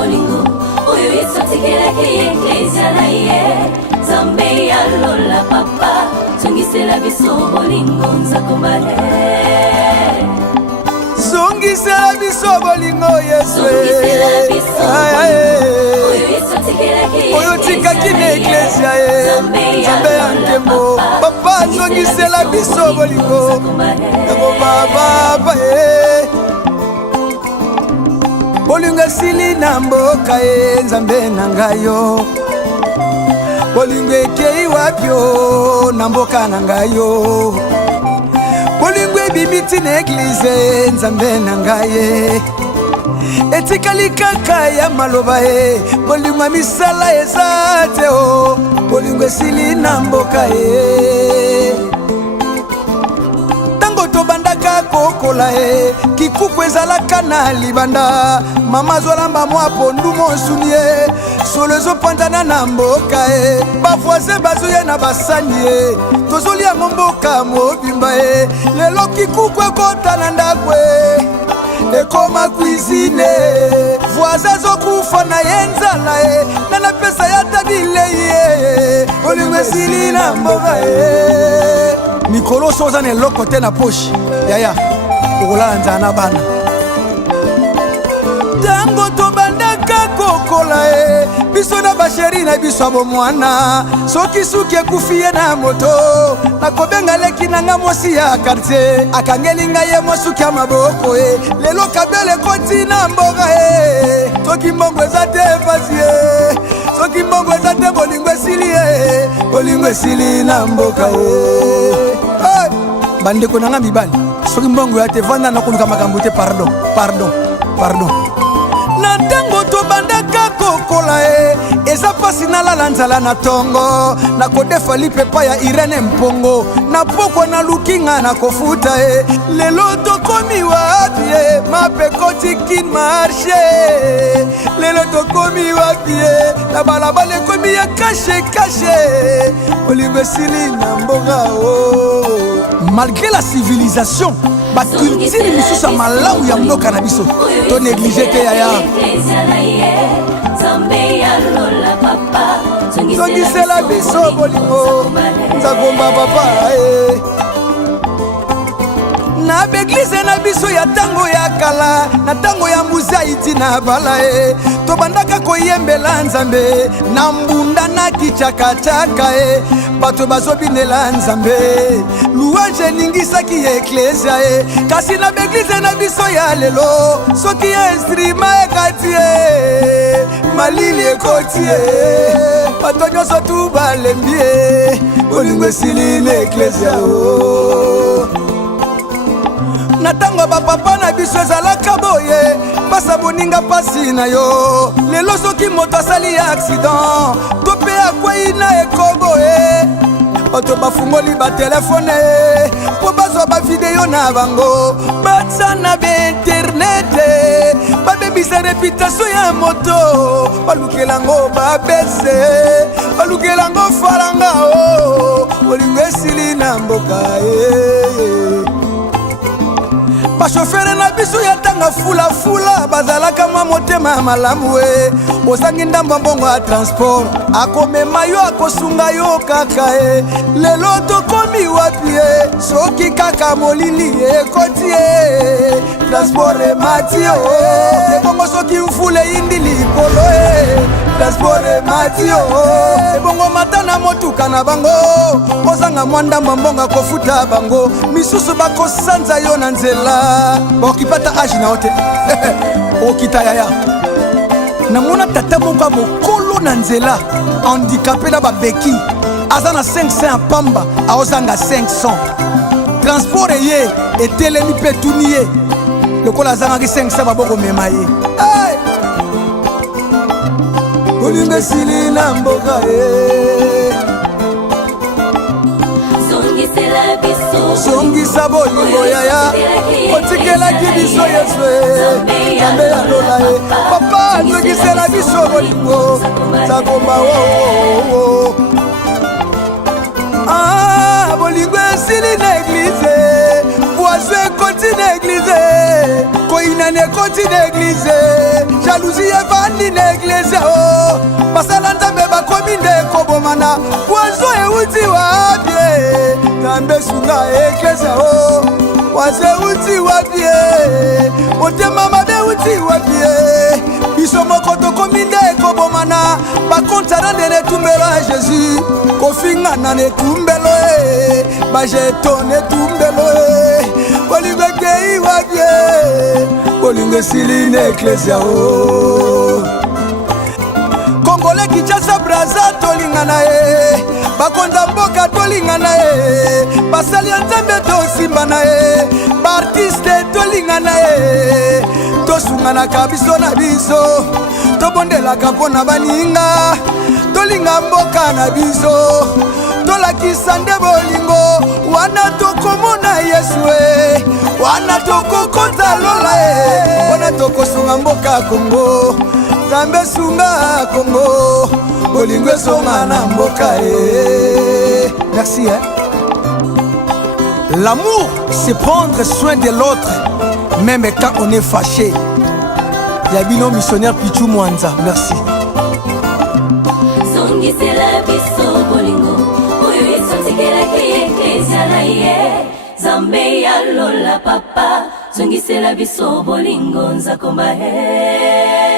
bolingo oyo esotikelaki eklesia na ye Nzambe ya lola papa zongisela biso bolingo nzakoma zongisela biso bolingo Yesu oyo tikaki na eklesia ye Nzambe ya nkembo papa zongisela biso bolingo baba bolingo esili na mboka ye Nzambe na ngai yo bolingo ekei wapi yo na mboka na ngai yo bolingo ebimiti na eglize Nzambe na ngai ye etikali kaka ya maloba ye bolingo ya misala eza te o bolingo esili na mboka ye tango tobandaka kokola ye kikuku ezalaka na libanda mama azolamba mwa pondu mosuni ye solo ezopandana na mboka ye bavoisin bazoya na basani ye tozolia mboka mobimba ye lelo kikuku ekota na ndako ye ekoma cuisine voisin azokufa na ye nzala ye nana pesa yata bilei ye bolingo esili na mboka ye mikolo so oza na eloko te na poshi yaya okolala nzala na bana tango tobandaka kokola ye biso na basheri na biso abo mwana soki suki ekufi ye na moto nakobenga leki nanga mosi ya quartier akangeli ngai ye mosuki ya maboko ye lelo kabele ekoti na mboka ye soki mbongo eza te pasi ye soki mbongo eza te bolingo esili ye bolingo esili na mboka ye bandeko nanga mibali soki mbongo ya te vanda na koluka makambo te pardon na ntango tobandaka kokola ye eza pasi nalala nzala na tongo nakodefa lipepa ya Irene Mpongo na pokwa na lukinga na kofuta ye lelo tokomi wapi ye mapekoti kin marche lelo tokomi wapi ye na balabala ekomi ya kashe bolingo esili na mboka o malgré la civilisation bakultiri misusu ya malamu ya mboka na biso to néglige te yaya zongisela biso bolingo nzakoma papa na beglize na biso ya tango ya kala na tango ya mbuzi aiti na bala ye tobandaka koyembela Nzambe na mbunda na kichakachaka ye bato bazobinela Nzambe louange eningisaki ya eklesia ye kasi na beglize na biso ya lelo soki ya instrima ekati ye malili ekoti ye bato nyonso tu balembi ye bolingo esili na eklesia o na tango bapapa na biso ezalaka boye pasa boninga pasi na yo lelo soki moto asali ya accident to mpe akwei na ekobo ye bato bafungoli batelefone mpo bazwa bavideo na bango batsa na bainternete babebisa reputation ya moto balukelango babese balukelango falanga o bolingo esili na mboka ye bashofere na biso ya tanga fulafula bazalaka mwa motema malamu we ozangi ndambo mbongo ya transport akomema yo akosunga yo kaka ye lelo tokomi wapi ye soki kaka molili ekoti ye transport emati yo ebongo soki mfula eyindi likolo ye transport emati yo ebongo mata na motuka na bango ozanga mwa ndambo mbongo akofuta bango misusu bakosanza yo na nzela okipata age na ote okita yaya namona tata moko mokolo na nzela handicapé na babeki aza na 500 ya pamba aozanga 500 transport ye etelemi mpe tuni ye lokola azangaki 500 baboko mema ye bolingo esili na mboka ye zongisa bolingo yaya otikelaki biso Yesu Nzambe ya lola ye papa zongisela biso bolingo nzakoma bolingo esili na eglize voisin ekoti na eglize koyina boyangani ekoti na eglize, jalousie evandi na eglize o. Basala nzambe bakomi nde ekobomana, poizo euti wapie, Nzambe sunga eglize o. Poizo euti wapie, motema mabe euti wapie, biso moko tokomi nde ekobomana, bakontana nde netumbelo ya Jésus, kofinga na netumbelo bajeto netumbelo bolingo kei wabie, bolingo sili na eklesia o. Kongole Kinshasa Braza tolingana bakonza mboka tolingana basali ya Nzambe tosimbana baartiste tolingana tosunganaka biso na biso, tobondelaka mpo na baninga, tolinga mboka na biso, tolakisa nde bolingo wana tokomona Yesu wana tokokota lola wana tokosunga mboka Kongo, Nzambe sunga Kongo, bolingo esonga na mboka Merci L'amour, c'est prendre soin de l'autre, même quand on est fâché. Yabino missionnaire Pichu Mwanza, merci. Songisela biso bolingo, oyo isotikela ke eklesia na ye. Nzambe ya lola papa, songisela biso bolingo nzakomba he.